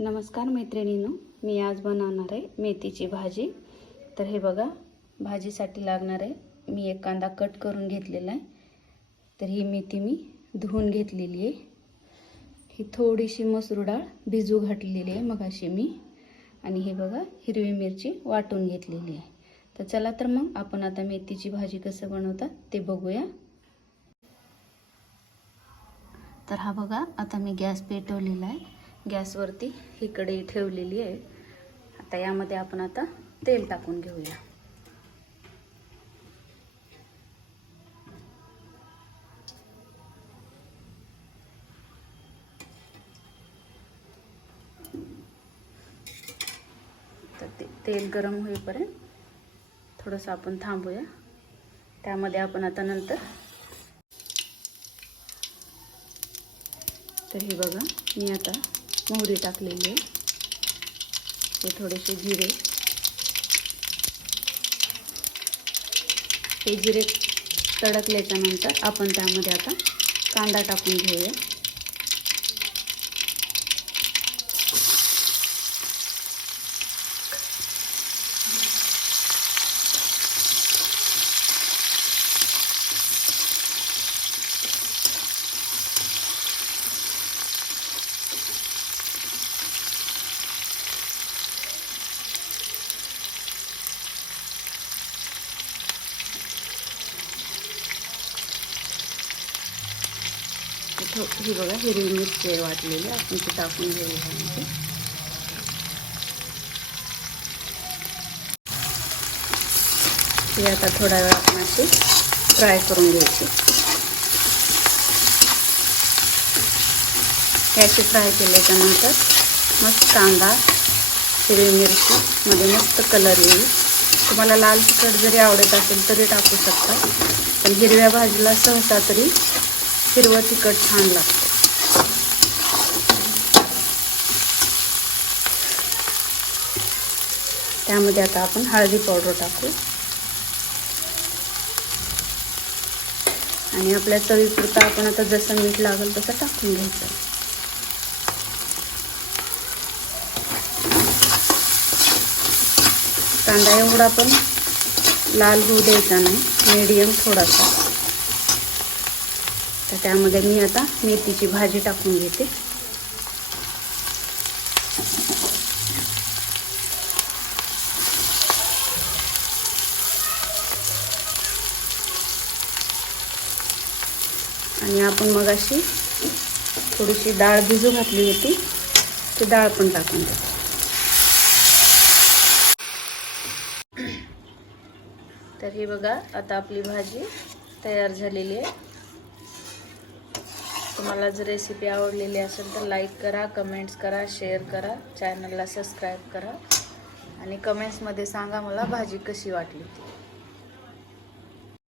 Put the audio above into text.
नमस्कार मैत्रिणींनो, मी आज बनवणार आहे मेथीची भाजी। तर हे बघा, भाजीसाठी लागणार आहे मी एक कांदा कट करून घेतलेला आहे। तर ही मेथी मी धुवून घेतलेली आहे। ही थोडीशी मसूर डाळ भिजू घातलेली आहे मगाशी मी, आणि हे बघा हिरवी मिरची वाटून घेतलेली आहे। तर चला तर मग आपण आता मेथीची भाजी कसं बनवतात ते बघूया। तर हा बघा, आता मी गॅस पेटवलेला आहे। गॅसवरती ही कढई ठेवलेली आहे। आता यामध्ये आपण आता तेल टाकून घेऊया। तर तेल गरम होईपर्यंत थोडंसं आपण थांबूया। त्यामध्ये आपण आता नंतर तर हे बघा, मी आता मोहरी टाकलेली आहे। हे थोडेसे जिरे, हे जिरे तडकल्याच्या नंतर आपण त्यामध्ये आता कांदा टाकून घेऊया। ही बघा, हिरवी मिरची वाटलेली आपण ती टाकून घेऊया। ही आता थोडा वेळ आपण अशी फ्राय करून घ्यायची। याची फ्राय केल्याच्या नंतर मस्त कांदा हिरवी मिरची मध्ये मस्त कलर येईल। तुम्हाला लाल तिखट जरी आवडत असेल तरी टाकू शकता, पण हिरव्या भाजीला सहसा तरी हिरवं तिखट छान लागतं। त्यामध्ये आता आपण हळदी पावडर टाकू आणि आपल्या चवीपुरतं आपण आता जसं मीठ लागेल तसं टाकून घ्यायचं। कांदा एवढा पण लाल होऊ द्यायचा नाही, मीडियम थोडासा। तर त्यामध्ये मी आता मेथीची भाजी टाकून घेते। आणि आपण मगाशी थोडीशी डाळ भिजू घातली होती, ती डाळ पण टाकून देते। तर हे बघा, आता आपली भाजी तयार झालेली आहे। तुम्हाला जर रेसिपी आवडलेली असेल तर लाईक करा, कमेंट्स करा, शेअर करा, चॅनलला सबस्क्राईब करा आणि कमेंट्समध्ये सांगा मला भाजी कशी वाटली ती।